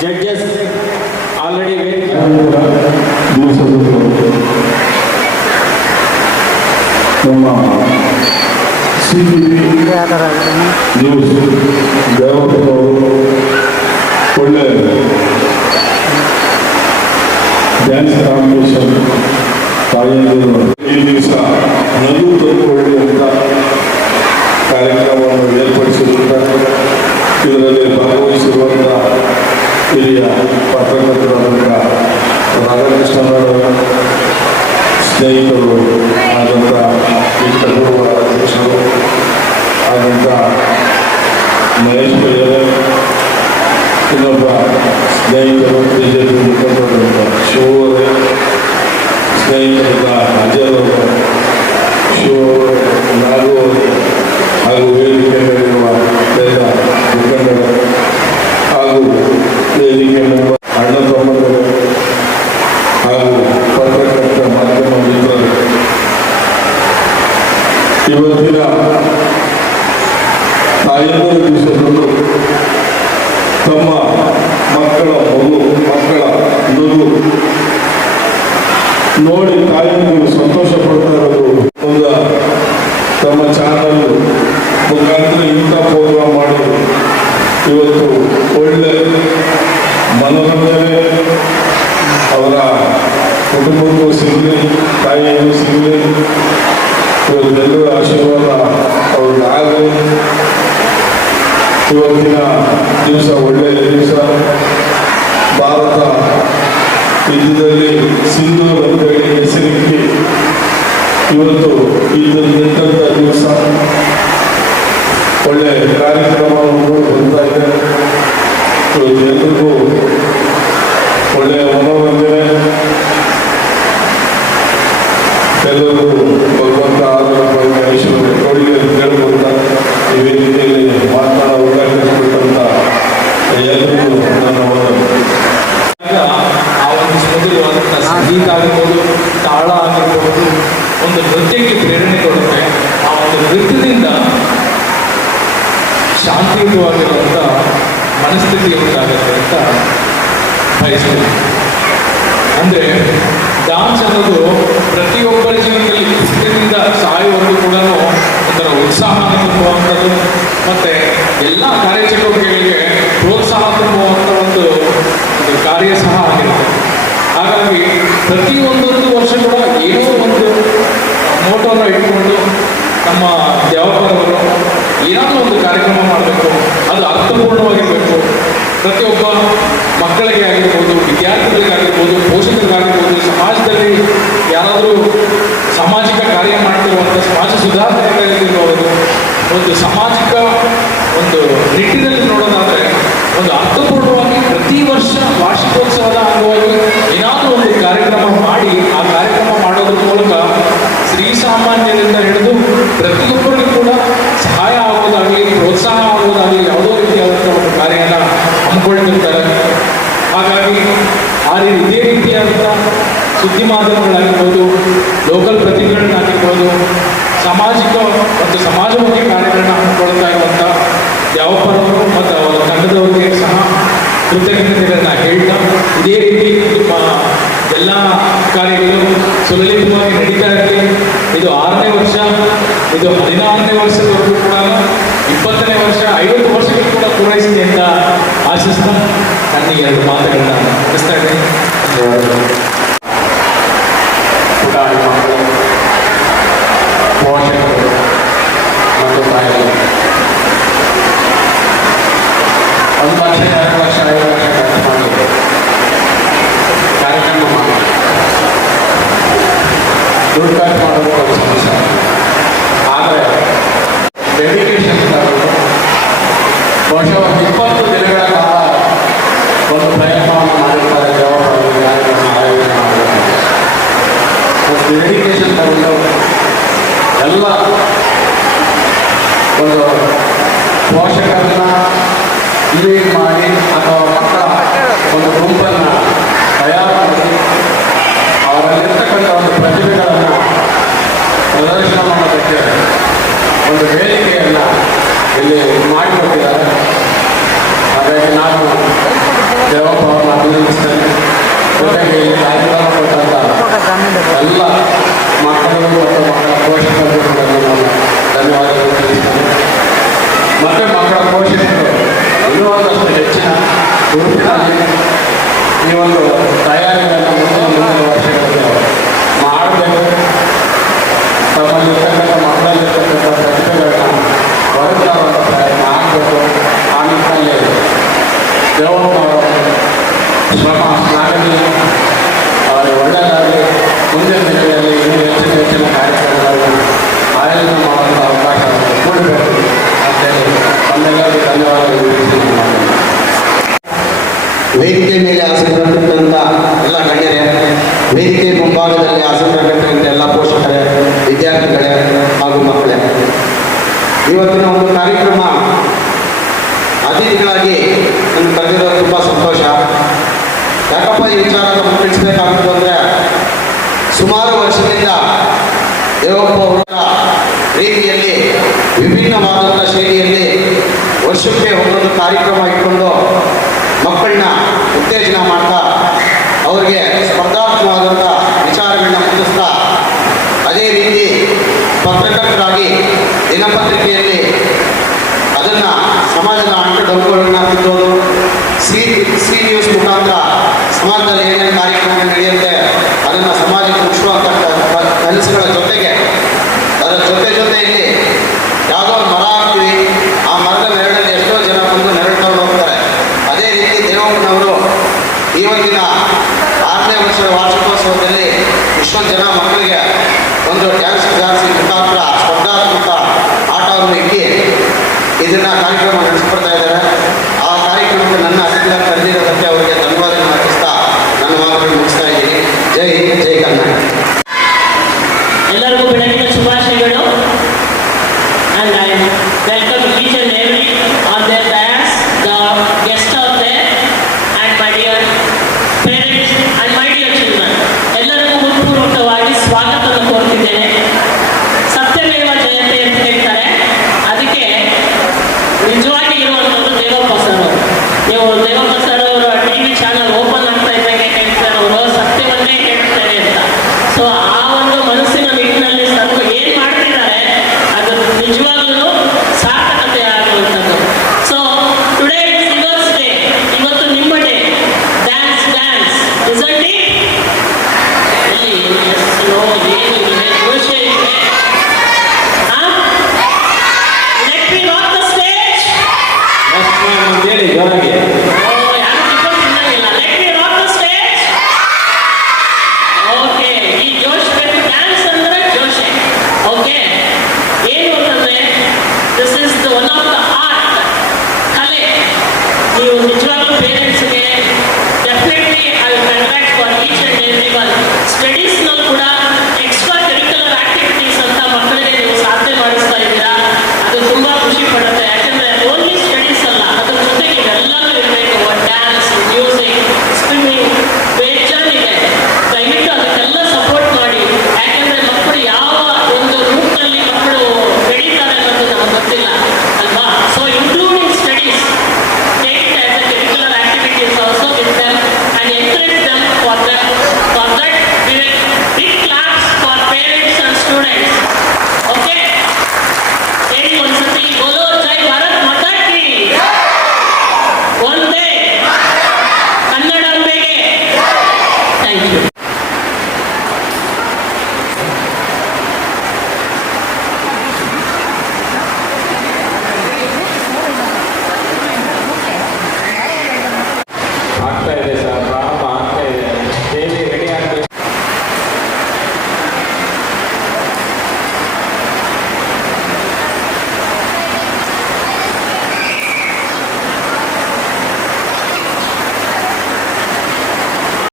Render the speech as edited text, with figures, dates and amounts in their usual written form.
Judges already ನಮ್ಮ CTV news ದೇವಪ್ಪನವರು ಒಳ್ಳೆ dance competition ತಾಯಿಯಂದಿರು ಈ ದಿವಸ ನಗು ತಂದುಕೊಳ್ಳಿ ಅಂತ ಕಾರ್ಯಕ್ರಮವನ್ನು ಏರ್ಪಡಿಸಿರುತ್ತಾರೆ. ಇದರಲ್ಲಿ ಭಾಗವಹಿಸಿರುವಂಥ ಹಿರಿಯ ಪತ್ರಕರ್ತರಾದಂಥ ರಾಧಾಕೃಷ್ಣನವರ ಸ್ನೇಹಿತರು ಆದಂಥ ವಿಠಲಗುರುವರ ಅಧ್ಯಕ್ಷರು ಆದಂಥ ಮಹೇಶ್ ಭೈಯರೇ, ಇನ್ನೊಬ್ಬ ಸ್ನೇಹಿತರು BJP ಮುಖಂಡರಾದಂಥ ಶಿವರೇ, ಸ್ನೇಹಿತರಾದ ಅಜಯರವರು, ಶಿವರು, ನಾಗು ಹಾಗೂ ವೇದಿಕೆಯಲ್ಲಿರುವ ಎಲ್ಲ ಮುಖಂಡರು ಹಾಗೂ ವೇದಿಕೆ ಅಣ್ಣ ತಮ್ಮಂದರು ಹಾಗೂ ಪತ್ರಕರ್ತ ಮಾಧ್ಯಮ ಮಿತ್ರರು, ಇವತ್ತಿನ ತಾಯಂದಿರ ದಿವಸದಂದು ತಮ್ಮ ಮಕ್ಕಳ ನಗು ನೋಡಿ ತಾಯಂದಿರು ಸಂತೋಷ ಪಡ್ತಾ ಇರೋದು ಒಂದು ತಮ್ಮ ಚಾನಲ್ ಮುಖಾಂತರ ಇಂಥ ಪ್ರೋಗ್ರಾಮ್ ಮಾಡಿ ಇವತ್ತು ಒಳ್ಳೆ ಮನೋರಂಜನೆ ಅವರ ಕುಟುಂಬಕ್ಕೂ ಸಿಗಲಿ, ತಾಯಿಯೂ ಸಿಗಲಿ, ಇವತ್ತೆಲ್ಲರ ಆಶೀರ್ವಾದ ಅವ್ರಿಗೆ ಆಗಲಿ. ಇವತ್ತಿನ ದಿವಸ ಒಳ್ಳೆಯ ದಿವಸ. ಭಾರತ ಯುದ್ಧದಲ್ಲಿ ಸಿಂಧೂರ್ ಅಂತೇಳಿ ಹೆಸರಿಟ್ಟು ಇವತ್ತು ನಿಂತ ದಿವಸ ಒಳ್ಳೆ ಕಾರ್ಯಕ್ರಮವನ್ನು ಬರ್ತಾ ಇದೆ. ಇವತ್ತು ಎಲ್ರಿಗೂ ಒಳ್ಳೆಯ ಮನೋರಂಜನೆ, ಎಲ್ಲರೂ ಭಗವಂತ ಆರೋಗ್ಯ ಐಶ್ವರ್ಯ ಕೊಡುಗೆ ಕೇಳ್ಕೊಂತ ಈ ವೇದಿಕೆಯಲ್ಲಿ ಮಾತನಾಡೋ ಅವಕಾಶ ಕೊಟ್ಟಂತ ಎಲ್ಲರಿಗೂ ನನ್ನ ಆ ಒಂದು ಸುಮಧುರವಾದಂಥ ಸಂಗೀತ ಆಗಿರ್ಬೋದು, ತಾಳ ಆಗಿರ್ಬೋದು, ಒಂದು ನೃತ್ಯಕ್ಕೆ ಪ್ರೇರಣೆ ಕೊಡುತ್ತೆ. ಆ ಒಂದು ನೃತ್ಯದಿಂದ ಶಾಂತಿಯುತವಾಗಿರುವಂಥ ಮನಸ್ಥಿತಿ ಉಂಟಾಗುತ್ತೆ ಅಂತ ಬಯಸ್ತೀನಿ. ಅಂದರೆ ಡಾನ್ಸ್ ಅನ್ನೋದು ಪ್ರತಿಯೊಬ್ಬರ ಜೀವನದಲ್ಲಿ ಹುಟ್ಟಿನಿಂದ ಸಾಯುವವರೆಗೂ ಕೂಡ ಒಂಥರ ಉತ್ಸಾಹನ ತುಂಬುವಂಥದ್ದು ಮತ್ತು ಎಲ್ಲ ಕಾರ್ಯಚಟುವಟಿಕೆಗಳಿಗೆ ಪ್ರೋತ್ಸಾಹ ತುಂಬುವಂಥ ಒಂದು ಕಾರ್ಯ ಸಹ ಆಗಿರುತ್ತೆ. ಹಾಗಾಗಿ ಪ್ರತಿಯೊಂದೊಂದು ವರ್ಷ ಕೂಡ ಏನೋ ಒಂದು ಮೋಟೋನ ಇಟ್ಕೊಂಡು ನಮ್ಮ ದೇವಪ್ಪನವರು ಏನಾದರೂ ಒಂದು ಕಾರ್ಯಕ್ರಮ ಮಾಡಬೇಕು, ಅದು ಅರ್ಥಪೂರ್ಣವಾಗಿರಬೇಕು. ಪ್ರತಿಯೊಬ್ಬ ಮಕ್ಕಳಿಗೆ ಆಗಿರ್ಬೋದು, ವಿದ್ಯಾರ್ಥಿಗಳಿಗಾಗಿರ್ಬೋದು, ಪೋಷಕರಿಗಾಗಿರ್ಬೋದು, ಸಮಾಜದಲ್ಲಿ ಯಾರಾದರೂ ಸಾಮಾಜಿಕ ಕಾರ್ಯ ಮಾಡ್ತಿರುವಂಥ ಸಮಾಜ ಸುಧಾರಣೆಗಳಿರ್ಬೋದು, ಒಂದು ಸಾಮಾಜಿಕ ಒಂದು ನಿಟ್ಟಿನಲ್ಲಿ ನೋಡೋದಾದರೆ ಒಂದು ಅರ್ಥಪೂರ್ಣವಾಗಿ ಪ್ರತಿ ವರ್ಷ ವಾರ್ಷಿಕೋತ್ಸವದ ಅಂಗವಾಗಿ ಏನಾದರೂ ಒಂದು ಕಾರ್ಯಕ್ರಮ ಮಾಡಿ ಆ ಕಾರ್ಯಕ್ರಮ ಮಾಡೋದ್ರ ಮೂಲಕ ಶ್ರೀಸಾಮಾನ್ಯರಿಂದ ಹಿಡಿದು ಪ್ರತಿಯೊಬ್ಬರಿಗೂ ಕೂಡ ಸಹಾಯ ಆಗೋದಾಗಲಿ, ಪ್ರೋತ್ಸಾಹ ಆಗೋದಾಗಲಿ ಯಾವುದೋ ರೀತಿಯಾದಂಥ ಒಂದು ಕಾರ್ಯನ ಹಮ್ಮಿಕೊಂಡಿರ್ತಾರೆ. ಹಾಗಾಗಿ ಇದೇ ರೀತಿಯಾದಂಥ ಸುದ್ದಿ ಮಾಧ್ಯಮಗಳಾಗಿರ್ಬೋದು, ಲೋಕಲ್ ಪ್ರತಿಭೆಗಳನ್ನಾಗಿರ್ಬೋದು, ಸಾಮಾಜಿಕ ಮತ್ತು ಸಮಾಜಮುಖಿ ಕಾರ್ಯಗಳನ್ನ ಹಮ್ಮಿಕೊಳ್ತಾ ಇರುವಂಥ ದೇವಪ್ಪನವರು ಮತ್ತು ಅವರ ತಂಡದವರಿಗೆ ಸಹ ಕೃತಜ್ಞತೆಗಳನ್ನ ಹೇಳ್ತಾ, ಇದೇ ರೀತಿ ನಿಮ್ಮ ಎಲ್ಲ ಕಾರ್ಯಗಳು ಸುಲಲಿತವಾಗಿ ನಡೀತಾ ಇರಲಿ. ಇದು 6ನೇ ವರ್ಷ, ಇದು 16ನೇ ವರ್ಷದವರೆಗೂ ಕೂಡ 20ನೇ ವರ್ಷ, 50 ವರ್ಷಗಳು ಕೂಡ ಪೂರೈಸಿದೆ ಅಂತ ಆಶಿಸ್ತಾ ನನ್ನ 2 ಮಾತುಗಳನ್ನ ಮುಗಿಸ್ತಾ ಇದ್ದೇನೆ. ಪುಟಾಣಿ ಮಕ್ಕಳು, ಪೋಷಕರು ಮತ್ತು ತಾಯಿಗಳು 1 ವರ್ಷ, 2 ವರ್ಷ, 5 ವರ್ಷ ಖರ್ಚು ಮಾಡಿ ಕಾರ್ಯಕ್ರಮ ಮಾಡಿ ದುಡ್ಡು ಖರ್ಚು ಮಾಡೋದು ಒಂದು ಸಮಸ್ಯೆ. ಆದರೆ ಡೆಡಿಕೇಶನ್ ಬಹುಶಃ 20 ದಿನಗಳ ಕಾಲ ಒಂದು ಪ್ರಯತ್ನವನ್ನು ಮಾಡಿರ್ತಾರೆ ಜವಾಬ್ದಾರಿ ಕಾರ್ಯಕ್ರಮ ಆಯೋಜನೆ ಮಾಡಬೇಕು. ಮತ್ತು ಡೆಡಿಕೇಶನ್ ತಗೊಂಡು ಎಲ್ಲ ಒಂದು ಪೋಷಕರನ್ನ ಇಮೇಲ್ ಮಾಡಿ ಅಥವಾ ಮಕ್ಕಳ ಒಂದು ಗುಂಪನ್ನು ತಯಾರು ಮಾಡಿ ಅವರಲ್ಲಿರ್ತಕ್ಕಂಥ ಒಂದು ಪ್ರತಿಭೆಗಳನ್ನು ಪ್ರದರ್ಶನ ಅಭಿನಂದಿಸ್ತೇನೆ. ಜೊತೆಗೆ ಈ ಕಾರ್ಯಕ್ರಮ ಕೊಟ್ಟಂತ ಎಲ್ಲ ಮಕ್ಕಳು ಮತ್ತು ಮಕ್ಕಳ ಪೋಷಕರಿಗೂ ಕೂಡ ನಾನು ಧನ್ಯವಾದಗಳು ತಿಳಿಸ್ತೇನೆ. ಮತ್ತು ಮಕ್ಕಳ ಪೋಷಕರು ಇನ್ನೂ ಒಂದಷ್ಟು ಹೆಚ್ಚಿನ ಗುರುತಿನಲ್ಲಿ ಈ ಒಂದು ತಯಾರಿಗಳನ್ನು ಮುಂದಿನ ವರ್ಷಗಳಲ್ಲಿ ಮಾಡಬೇಕು. ತಮ್ಮಲ್ಲಿರ್ತಕ್ಕಂಥ ಮಕ್ಕಳಲ್ಲಿರ್ತಕ್ಕಂಥ ಪ್ರತಿಭೆಗಳನ್ನ ಹೊರತರುವಂಥ ಪ್ರಯತ್ನ ಆಗಬೇಕು. ಆ ನಿಟ್ಟಿನಲ್ಲಿ ದೇವಮ್ಮನವರ ಶ್ರಮ ಶ್ಲಾಘನೀಯ. ಅವರಿಗೆ ಒಳ್ಳೆಯದಾಗಿ ಮುಂದಿನ ದಿನಗಳಲ್ಲಿ ಇನ್ನೂ ಹೆಚ್ಚಿನ ಕಾರ್ಯಕ್ರಮಗಳನ್ನು ಆಯೋಜನೆ ಮಾಡುವಂಥ ಅವಕಾಶ ಕೂಡಬೇಕು ಅಂತೇಳಿ ತಮ್ಮೆಲ್ಲರಿಗೂ ಧನ್ಯವಾದಗಳು ತಿಳಿಸಿ ವೇದಿಕೆ ಮೇಲೆ ಆಸೀನರಾಗಿರ್ತಕ್ಕಂಥ ಎಲ್ಲ ಗಣ್ಯರೇ, ವೇದಿಕೆ ಮುಂಭಾಗದಲ್ಲಿ ಆಸೀನರಾಗಿರ್ತಕ್ಕಂಥ ಎಲ್ಲ ಪೋಷಕರೇ, ವಿದ್ಯಾರ್ಥಿಗಳೇ ಹಾಗೂ ಮಕ್ಕಳೇ, ಇವತ್ತಿನ ಒಂದು ಕಾರ್ಯಕ್ರಮ ಅತಿಥಿಗಳಾಗಿ ನನ್ನ ಕರೆದಿರೋದು ತುಂಬ ಸಂತೋಷ. ಯಾಕಪ್ಪ ಈ ವಿಚಾರವನ್ನು ತಿಳಿಸ್ಬೇಕಾಗ್ತದೆ ಅಂದರೆ, ಸುಮಾರು ವರ್ಷದಿಂದ ದೇವಪ್ಪ ಅವರ ರೀತಿಯಲ್ಲಿ ವಿಭಿನ್ನವಾದಂಥ ಶೈಲಿಯಲ್ಲಿ ವರ್ಷಕ್ಕೆ ಒಂದೊಂದು ಕಾರ್ಯಕ್ರಮ ಇಟ್ಕೊಂಡು ಮಕ್ಕಳನ್ನ ಉತ್ತೇಜನ ಮಾಡ್ತಾ ಅವರಿಗೆ ಸ್ಪರ್ಧಾತ್ಮಕವಾದಂಥ ವಿಚಾರಗಳನ್ನ ಮುಟ್ಟಿಸ್ತಾ, ಅದೇ ರೀತಿ ಪತ್ರಕರ್ತರಾಗಿ ದಿನಪತ್ರಿಕೆಯಲ್ಲಿ ಅದನ್ನು ಸಮಾಜದ ಅಂಟಡೊಂಬುಗಳನ್ನ ತಿದ್ದೋದು, ಸಿ ನ್ಯೂಸ್ ಮುಖಾಂತರ ಸಮಾಜದಲ್ಲಿ ಏನೇನು ಕಾರ್ಯಕ್ರಮ ನಡೆಯುತ್ತೆ ಅದನ್ನು ಸಮಾಜಕ್ಕೆ ಮುಗಿಸುವಂಥ ಕೆಲಸಗಳ ಜೊತೆಗೆ ಅದರ ಜೊತೆಯಲ್ಲಿ ಯಾವುದೋ ಒಂದು ಮರ ಹಾಕ್ತೀವಿ, ಆ ಮರದ ನೆರಳಲ್ಲಿ ಎಷ್ಟೋ ಜನ ಬಂದು ನೆರಳು ತಗೊಂಡು ಹೋಗ್ತಾರೆ. ಅದೇ ರೀತಿ ದೇವಮ್ಮನವರು ಈ ಒಂದಿನ 6ನೇ ವರ್ಷದ ವಾರ್ಷಿಕೋತ್ಸವದಲ್ಲಿ ಇಷ್ಟೊಂದು ಜನ ಮಕ್ಕಳಿಗೆ ಒಂದು ಡ್ಯಾನ್ಸ್ ಮುಖಾಂತರ ಸ್ಪರ್ಧಾತ್ಮಕ ಆಟವನ್ನು ಇಕ್ಕಿ ಇದನ್ನು ಕಾರ್ಯಕ್ರಮ ನಡೆಸಿಕೊಡ್ತಾ ಇದ್ದಾರೆ. ಆ ಕಾರ್ಯಕ್ರಮಕ್ಕೆ ನನ್ನ ಅತಿಥಿಯಾಗಿ ಕರೆದಿರೋದಕ್ಕೆ ಅವರಿಗೆ ಧನ್ಯವಾದ ಅರ್ಪಿಸ್ತಾ ನನ್ನ ಮಾತನ್ನು ಮುಗಿಸ್ತಾ ಇದ್ದೀನಿ. ಜೈ ಹಿಂದ್, ಜೈ ಕರ್ನಾಟಕ. ಎಲ್ಲರಿಗೂ ಬೆಳಗಿನ ಶುಭಾಶಯಗಳು.